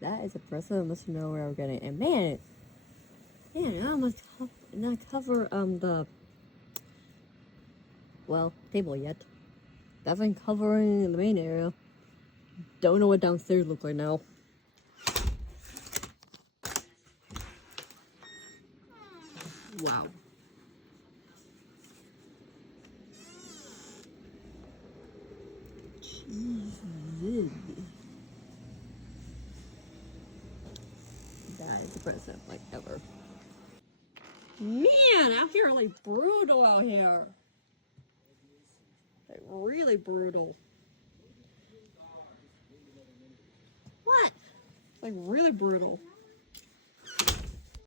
That is impressive. I must know where I'm getting. And man, I almost not cover the table yet. Definitely covering the main area. Don't know what downstairs look like now. Wow. Jesus. That is impressive, like ever. Man, out here like brutal out here. Like really brutal. What? Like really brutal.